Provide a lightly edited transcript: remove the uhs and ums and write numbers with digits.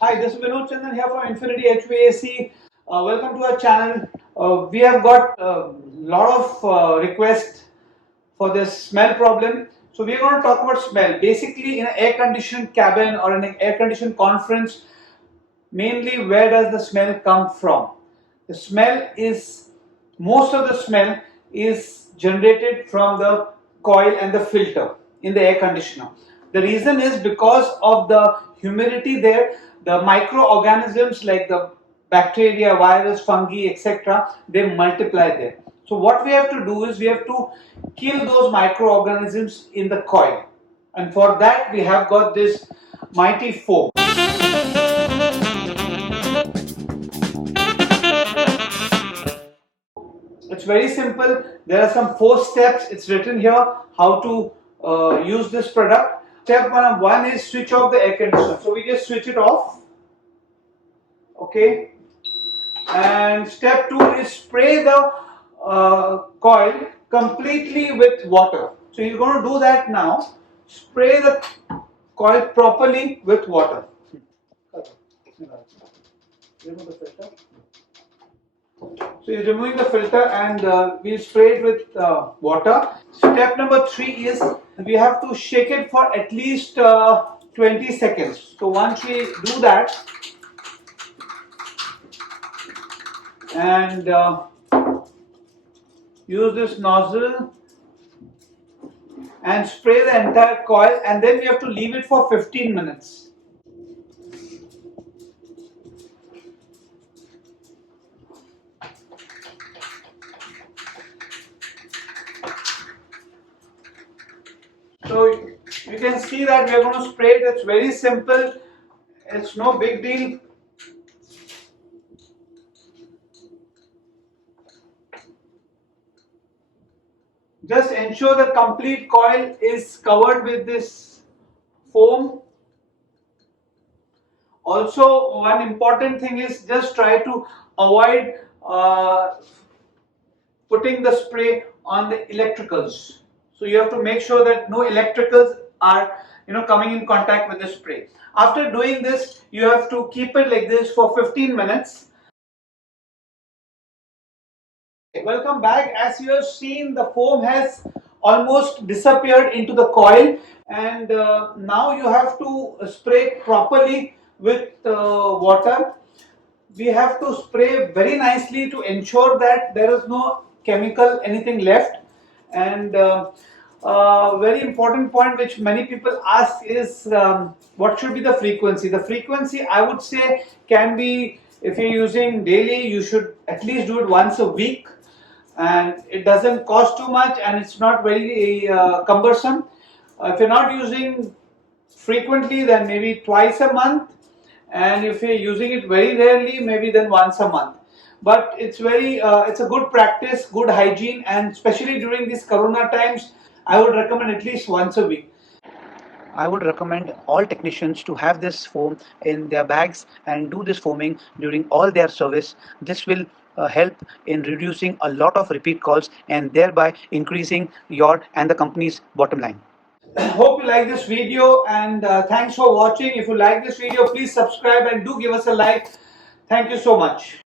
Hi, this is Vinod Chandan here from Infinity HVAC. Welcome to our channel. We have got a lot of requests for this smell problem. So we are going to talk about smell. Basically, in an air-conditioned cabin or in an air-conditioned conference, mainly where does the smell come from? The smell is, most of the smell is generated from the coil and the filter in the air conditioner. The reason is because of the humidity there, the microorganisms like the bacteria, virus, fungi, etc., they multiply there. So what we have to do is we have to kill those microorganisms in the coil, and for that we have got this mighty foam. It's very simple. There are some 4 steps. It's written here how to use this product. Step one is switch off the air conditioner. So we just switch it off. Okay. And step 2 is spray the coil completely with water. So you're going to do that now. Spray the coil properly with water. Remove the filter. So you're removing the filter and we'll spray it with water. Step number 3 is we have to shake it for at least 20 seconds. So once we do that and use this nozzle and spray the entire coil, and then we have to leave it for 15 minutes. So you can see that we are going to spray it. It's very simple. It's no big deal. Just ensure the complete coil is covered with this foam. Also, one important thing is just try to avoid putting the spray on the electricals. So you have to make sure that no electricals are coming in contact with the spray. After doing this, you have to keep it like this for 15 minutes. Welcome back. As you have seen, the foam has almost disappeared into the coil, and now you have to spray properly with water. We have to spray very nicely to ensure that there is no chemical anything left. And very important point which many people ask is what should be the frequency. The frequency, I would say, can be, if you're using daily, you should at least do it once a week, and it doesn't cost too much and it's not very cumbersome. If you're not using frequently, then maybe twice a month, and if you're using it very rarely, maybe then once a month. But it's a good practice, good hygiene, and especially during these corona times, I would recommend at least once a week. I would recommend all technicians to have this foam in their bags and do this foaming during all their service. This will help in reducing a lot of repeat calls and thereby increasing your and the company's bottom line. Hope you like this video, and thanks for watching. If you like this video, please subscribe and do give us a like. Thank you so much.